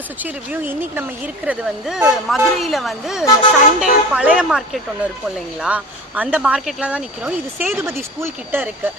To Suchi review. இன்னைக்கு நம்ம இருக்கிறது வந்து மதுரையில் வந்து சண்டே பழைய மார்க்கெட் ஒன்று இருக்கும் இல்லைங்களா, அந்த மார்க்கெட்டில் தான் நிற்கிறோம். இது சேதுபதி ஸ்கூல் கிட்ட இருக்குது.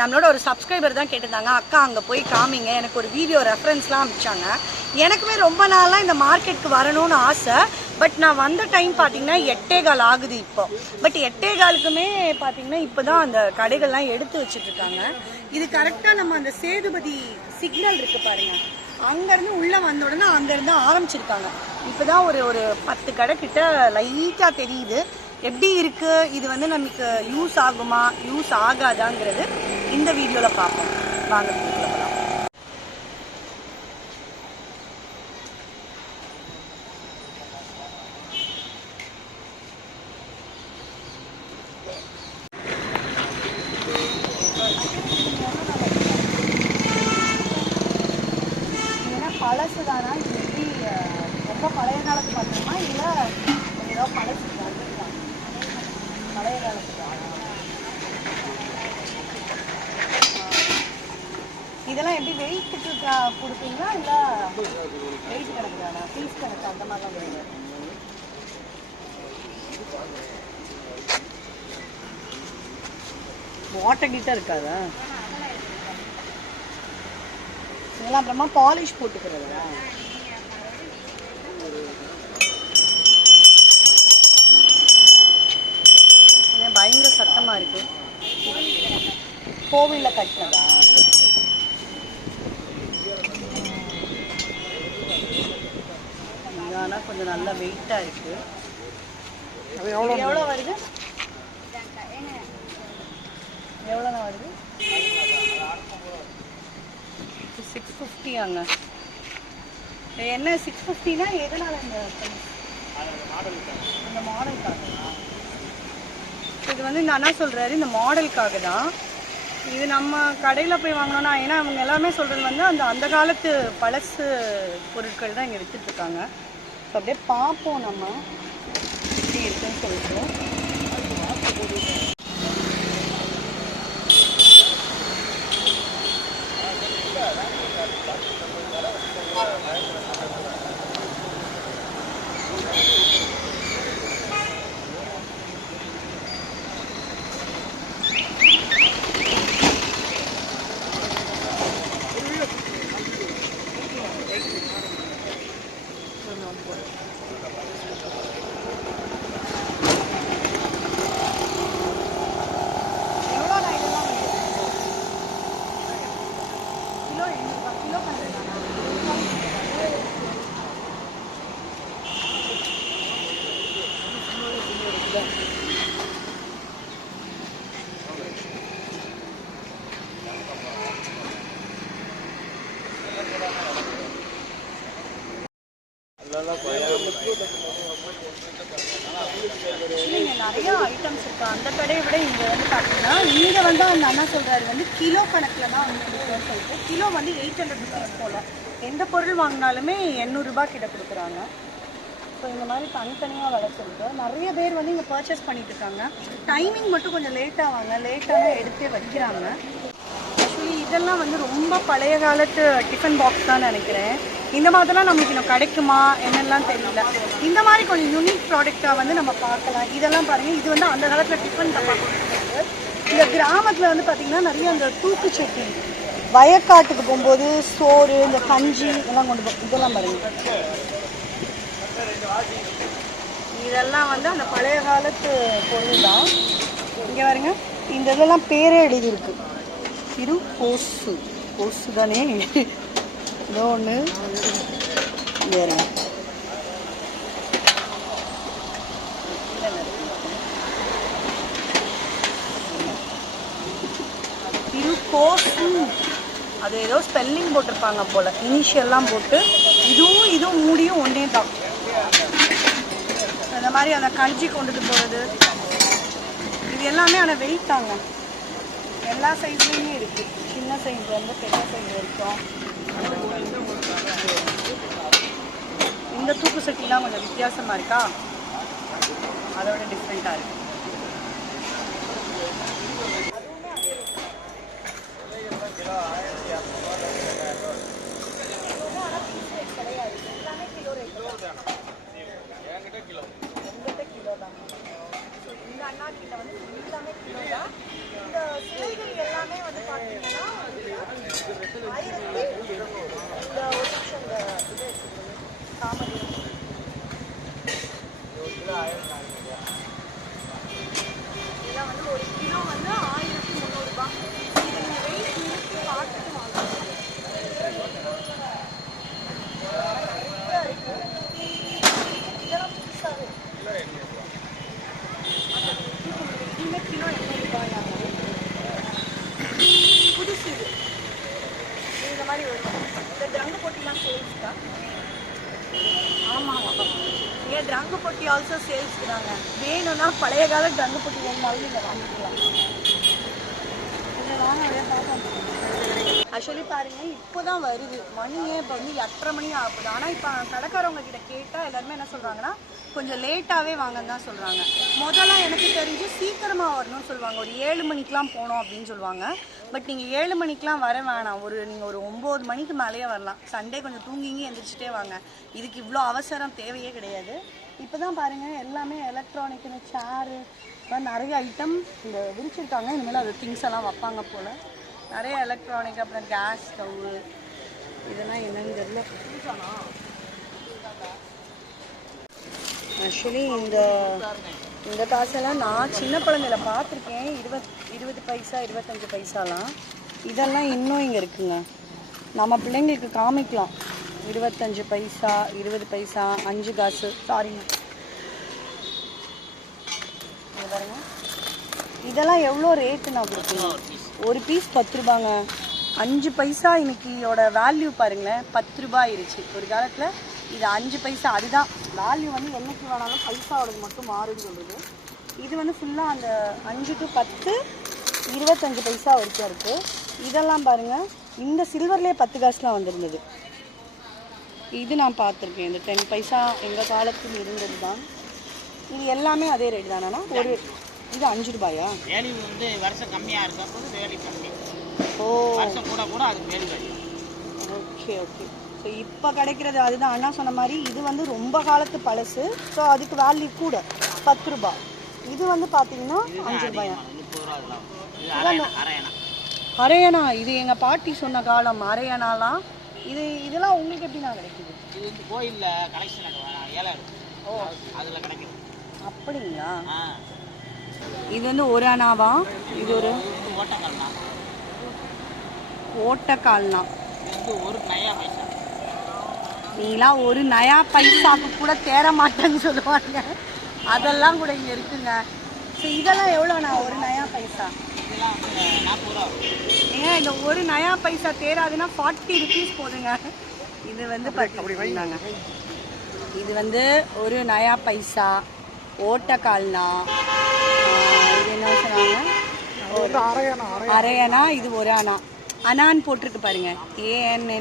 நம்மளோட ஒரு சப்ஸ்கிரைபர் தான் கேட்டிருந்தாங்க, அக்கா அங்கே போய் காமிங்க, எனக்கு ஒரு வீடியோ ரெஃபரன்ஸ்லாம் அனுப்பிச்சாங்க. எனக்குமே ரொம்ப நாளாக இந்த மார்க்கெட்டுக்கு வரணும்னு ஆசை. பட் நான் வந்த டைம் பார்த்தீங்கன்னா 8:15 ஆகுது இப்போ. பட் 8:15க்குமே பார்த்தீங்கன்னா இப்போ தான் அந்த கடைகள்லாம் எடுத்து வச்சுட்ருக்காங்க. இது கரெக்டாக நம்ம அந்த சேதுபதி சிக்னல் இருக்குது பாருங்கள், அங்கேருந்து உள்ளே வந்த உடனே அங்கேருந்து ஆரம்பிச்சிருக்காங்க. இப்போ தான் ஒரு 10 கடை கிட்ட லைட்டாக தெரியுது. எப்படி இருக்குது, இது வந்து நமக்கு யூஸ் ஆகுமா யூஸ் ஆகாதாங்கிறது இந்த வீடியோவில் பார்ப்போம். வாங்க வீடியோவில் போகலாம். பழசு தானா, இது எப்படி ரொம்ப பழைய காலத்து பார்த்தோம்னா இல்லை ஏதோ பழசு பழைய காலத்து தான். இதெல்லாம் எப்படி வெயிட்டுக்கு கொடுப்பீங்களா இல்லை வெயிட் கணக்குதானா, பீஸ் கணக்கு அந்த மாதிரிலாம் வேணும்? வாட்டர் கிட்ட இருக்காதா இதெல்லாம்? அப்புறமா பாலிஷ் போட்டுக்கிறதா? பயங்கர சத்தமாக இருக்கு. கோவிலில் கட்டினதா? ஆனால் கொஞ்சம் நல்லா வெயிட்டாக இருக்கு. எவ்வளோ வருது? எவ்வளோண்ணா வருது? 650 ஆங்க. என்ன 650னா எதனால? இந்த மாடலுக்காக. இது வந்து இந்த அண்ணா சொல்கிறாரு இந்த மாடலுக்காக தான். இது நம்ம கடையில் போய் வாங்கினோன்னா, ஏன்னா அவங்க எல்லாமே சொல்கிறது வந்து அந்த காலத்து பழசு பொருட்கள் தான் இங்கே விற்றுட்ருக்காங்க. ஸோ அப்படியே பார்ப்போம் நம்ம எப்படி இருக்குன்னு சொல்லிட்டு. நிறைய ஐட்டம்ஸ் இருக்கு. அந்த கடையை விட இங்கே வந்து பார்த்தீங்கன்னா இங்கே வந்து அந்த அண்ணா சொல்கிறாரு வந்து கிலோ கணக்கில் தான் வந்து சொல்லிட்டு கிலோ வந்து 800 ருபீஸ் போல். எந்த பொருள் வாங்கினாலுமே 800 ரூபாய் கிட்ட கொடுக்குறாங்க. ஸோ இந்த மாதிரி தனித்தனியாக விலை சொல்லிட்டு நிறைய பேர் வந்து இங்கே பர்ச்சேஸ் பண்ணிட்டு இருக்காங்க. டைமிங் மட்டும் கொஞ்சம் லேட்டாக வாங்க, லேட்டாக எடுத்தே வைக்கிறாங்க. ஆக்சுவலி இதெல்லாம் வந்து ரொம்ப பழைய காலத்து டிஃபன் பாக்ஸ் தான் நினைக்கிறேன். இந்த மாதிரிலாம் நம்மளுக்கு இன்னும் கிடைக்குமா என்னெல்லாம் தெரியல. இந்த மாதிரி கொஞ்சம் யூனிக் ப்ராடக்டாக வந்து நம்ம பார்க்கலாம். இதெல்லாம் பாருங்கள், இது வந்து அந்த காலத்தில் டிஃபன் டப்பா கொடுத்துருக்கு. இந்த கிராமத்தில் வந்து பார்த்திங்கன்னா நிறைய அந்த தூக்கு சட்டி, வயக்காட்டுக்கு போகும்போது சோறு, இந்த கஞ்சி இதெல்லாம் கொண்டு போ. இதெல்லாம் பாருங்கள், இதெல்லாம் வந்து அந்த பழைய காலத்து பொருள் தான். இங்கே பாருங்க, இந்த இதெல்லாம் பேரே எழுதியிருக்கு. இது கோசு, கோசு தானே ஏதோ ஒன்று. வேறு இது கோசு, அது ஏதோ ஸ்பெல்லிங் போட்டிருப்பாங்க போல், இனிஷியல்லாம் போட்டு. இதுவும் மூடியும் ஒன்றே தான். அந்த மாதிரி அந்த கஞ்சி கொண்டுட்டு போகிறது இது எல்லாமே ஆனால் வெயிட் தாங்க. எல்லா சைஸ்லேயுமே இருக்குது, சின்ன சைஸ் வந்து பெரிய சைஸ் வரைக்கும். இந்த தூக்கு சட்டிலாம் கொஞ்சம் வித்தியாசமாக இருக்கா, அதோட டிஃப்ரெண்ட்டாக இருக்குது. கிலோ 1200. இதெல்லாம் வந்து ஒரு கிலோ வந்து 1300 ரூபாய். இது நீங்கள் வெயிட் இருக்கு பார்த்துட்டு வாங்க. இதெல்லாம் புதுசாகவே இதுவுமே கிலோ 800 ரூபாய். புதுசு இது இந்த மாதிரி வரும். இந்த ட்ரங்கு பொட்டிலாம் சேல்ஸ்க்கா? ஆமாம், ஏன் ட்ரங்கு பொட்டி ஆல்சோ சேல்ஸ்க்கு தாங்க. வேணும்னா பழைய கால ட்ரங்கு பொட்டி வேணுனாலும் நீங்கள் வாங்கிக்கலாம். இதை வாங்க அப்படியே பார்க்கலாம். ஆக்சுவலி பாருங்கள், இப்போ தான் வருது மணியே. இப்போ வந்து 8:30 மணி ஆகுது. ஆனால் இப்போ கடைக்காரவங்க கிட்ட கேட்டால் எல்லாருமே என்ன சொல்கிறாங்கன்னா கொஞ்சம் லேட்டாகவே வாங்கன்னு தான் சொல்கிறாங்க. முதல்ல எனக்கு தெரிஞ்சு சீக்கிரமாக வரணும்னு சொல்லுவாங்க. ஒரு 7 மணிக்கெலாம் போனோம் அப்படின்னு சொல்லுவாங்க. பட் நீங்கள் 7 மணிக்கெலாம் வர வேணாம். நீங்கள் ஒரு 9 மணிக்கு மேலேயே வரலாம். சண்டே கொஞ்சம் தூங்கிங்கி எந்திரிச்சிட்டே வாங்க. இதுக்கு இவ்வளோ அவசரம் தேவையே கிடையாது. இப்போ தான் பாருங்கள் எல்லாமே எலக்ட்ரானிக்னு சேரு நிறைய ஐட்டம் இந்த விரிச்சிருக்காங்க. இனிமேல் அது திங்ஸ் எல்லாம் வைப்பாங்க போல். நிறைய எலக்ட்ரானிக், அப்புறம் கேஸ் ஸ்டவ்வு, இதெல்லாம் என்னன்னு தெரியல. ஆக்சுவலி இந்த காசெல்லாம் நான் சின்ன குழந்தையில பார்த்துருக்கேன். 20 பைசா 25 பைசாலாம். இதெல்லாம் இன்னும் இங்கே இருக்குங்க. நம்ம பிள்ளைங்களுக்கு காமிக்கலாம். 25 பைசா 20 பைசா 5 காசு. சாரிங்க, பாருங்க இதெல்லாம் எவ்வளோ ரேட்டு நான் கொடுக்கணும். ஒரு பீஸ் 10 ரூபாங்க. 5 பைசா இன்னைக்கியோட வேல்யூ பாருங்களேன், 10 ரூபாய் ஆயிடுச்சு. ஒரு காலத்தில் இது 5 பைசா. அதுதான் வேல்யூ வந்து என்னைக்கு வேணாலும் பைசாவோடது மட்டும் மாறுன்னு சொல்லுது. இது வந்து ஃபுல்லாக அந்த 5 to 10 25 பைசா வரைக்கும் இருக்குது. இதெல்லாம் பாருங்கள், இந்த சில்வர்லேயே 10 காசுலாம் வந்துருந்தது. இது நான் பார்த்துருக்கேன். இந்த 10 பைசா எங்கள் காலத்தில் இருந்தது தான். இது எல்லாமே அதே ரேட் தானா? ஒரு இது 5 ரூபாயா? வேல்யூ வந்து வருஷம் கம்மியாக இருக்கும்போது வேல்யூ கம்மி. ஓ, வருஷம் கூட கூட அது வேல்யூ கிடைக்கும். Okay okay. ஸோ இப்போ கிடைக்கிறது அதுதான் அண்ணா சொன்ன மாதிரி. இது வந்து ரொம்ப காலத்து பழசு. ஸோ அதுக்கு வேல்யூ கூட 10 ரூபாய். இது வந்து பார்த்தீங்கன்னா 5 ரூபாயா? 30 ரூபா. அரையணா. இது எங்கள் பாட்டி சொன்ன காலம் அரையணாலாம். இதெல்லாம் உங்களுக்கு எப்படின்னா கிடைக்குது? இது வந்து கோயிலில் கலெக்ஷன் ஏழை. ஓ, அதில் கிடைக்குது. அப்படிங்களா? இது வந்து ஒரு அணாவா? இது ஒரு ஓட்டக்கால்னா. ஓட்டக்கால்னா இது வந்து ஒரு நயா பைசா. நீலாம் ஒரு நயா பைசாக்கு கூட தேர மாட்டேன்னு சொல்லுவாங்க. அதெல்லாம் கூட இங்கே இருக்குங்க. ஸோ இதெல்லாம் எவ்வளோண்ணா ஒரு நயா பைசா? இதெல்லாம் வந்து 40 ரூபா. ஏன் இந்த ஒரு நயா பைசா தேராதுன்னா 40 ருபீஸ் போதுங்க. இது வந்து பார்த்தீங்கன்னாங்க, இது வந்து ஒரு நயா பைசா ஓட்டக்கால்னா. இது என்ன சொன்னாங்க? அரையணா. இது ஒரு அணா. அணான்னு போட்டிருக்கு பாருங்க, ANNA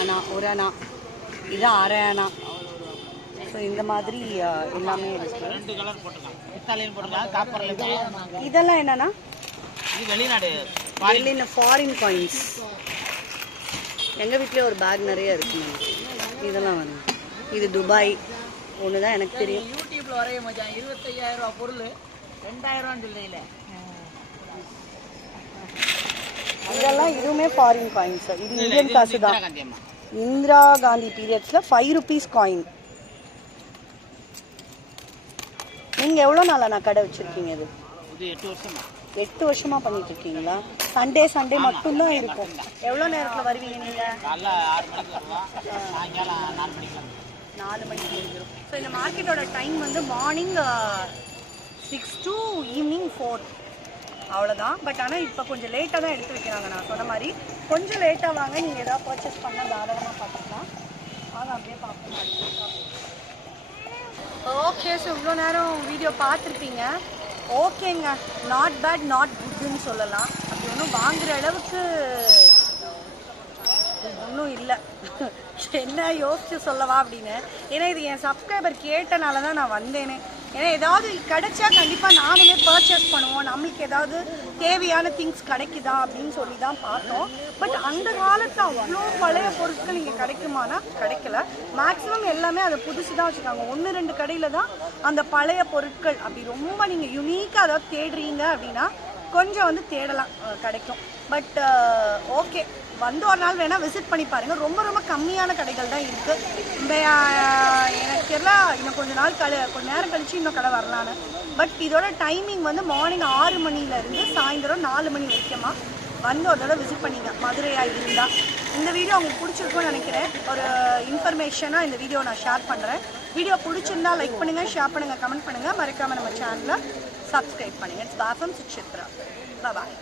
அணா, ஒரு அணா. இது அரை அணா. ஸோ இந்த மாதிரி எல்லாமே இருக்கு. 2 கலர் போட்டுருக்காங்க. இத்தாலியன் போட்டுருக்காங்க, காப்பரில். இதெல்லாம் என்னன்னா இது வெளிநாடு ஃபாரின் காயின்ஸ். எங்கள் வீட்லேயே ஒரு பேக் நிறைய இருக்குங்க. இதெல்லாம் வரும். இது துபாய் ஒன்று தான் எனக்கு தெரியும். யூடியூப்ல வரைய மச்சான் 25,000 ரூபா பொருள் 2,000 ரூபான்னு சொல்லையில. இதெல்லாம் இதுவுமே ஃபாரின் காயின்ஸ். இது இந்தியன் காசு தான். இந்திரா காந்தி பீரியட்ஸில் 5 ருபீஸ் காயின். நீங்கள் எவ்வளோ நாளாக நான் கடை வச்சுருக்கீங்க? இது 8 வருஷமா. 8 வருஷமா பண்ணிட்டு இருக்கீங்களா? சண்டே மட்டும்தான் இருக்கும். எவ்வளோ நேரத்தில் வருவீங்க நீங்கள்? காலைல 6 மணிக்கு வருவோம், சாயங்காலம் 4 மணிக்கு. 4 மணிக்கு வந்துடும். ஸோ இந்த மார்க்கெட்டோட டைம் வந்து மார்னிங் 6 to ஈவினிங் 4, அவ்வளோதான். பட் ஆனால் இப்போ கொஞ்சம் லேட்டாக தான் எடுத்து வைக்கிறாங்க. நான் சொன்ன மாதிரி கொஞ்சம் லேட்டாக வாங்க. நீங்கள் எதாவது பர்ச்சேஸ் பண்ணால் தாராளமாக பார்த்துக்கலாம். வாங்க அப்படியே பார்ப்போம். ஓகே, ஸோ இவ்வளோ நேரம் வீடியோ பார்த்துருப்பீங்க. ஓகேங்க, நாட் பேட் நாட் குட்னு சொல்லலாம். அப்படி ஒன்றும் வாங்குற அளவுக்கு ஒன்றும் இல்லை. என்ன யோசிச்சு சொல்லவா அப்படின்னு. ஏன்னா இது என் சப்ஸ்கிரைபர் கேட்டனால தான் நான் வந்தேனே. ஏன்னா ஏதாவது கிடைச்சா கண்டிப்பாக நானுமே பர்ச்சேஸ் பண்ணுவோம். நம்மளுக்கு ஏதாவது தேவையான திங்ஸ் கிடைக்குதா அப்படின்னு சொல்லி தான் பார்த்தோம். பட் அந்த காலத்தில் அவ்வளோ பழைய பொருட்கள் இங்கே கிடைக்குமானா கிடைக்கல. மேக்ஸிமம் எல்லாமே அதை புதுசு தான் வச்சுருக்காங்க. 1-2 கடையில் தான் அந்த பழைய பொருட்கள். அப்படி ரொம்ப நீங்கள் யுனிக்காக ஏதாவது தேடுறீங்க அப்படின்னா கொஞ்சம் வந்து தேடலாம், கிடைக்கும். பட் ஓகே, வந்து ஒரு நாள் வேணால் விசிட் பண்ணி பாருங்கள். ரொம்ப ரொம்ப கம்மியான கடைகள் தான் இருக்குது. எனக்கு தெரியல இன்னும் கொஞ்ச நேரம் கழிச்சு இன்னும் கடை வரலான்னு. பட் இதோட டைமிங் வந்து மார்னிங் 6 மணிலேருந்து சாயந்தரம் 4 மணி வரைக்குமா. வந்து ஒரு தடவை விசிட் பண்ணிங்க மதுரையாக இருந்தால். இந்த வீடியோ உங்களுக்கு பிடிச்சிருக்கும்னு நினைக்கிறேன். ஒரு இன்ஃபர்மேஷனாக இந்த வீடியோ நான் ஷேர் பண்ணுறேன். வீடியோ பிடிச்சிருந்தா லைக் பண்ணுங்கள், ஷேர் பண்ணுங்கள், கமெண்ட் பண்ணுங்கள். மறக்காமல் நம்ம சேனலை சப்ஸ்கிரைப் பண்ணுங்கள். இட்ஸ் பாஃபம் சுசித்ரா. பாய்.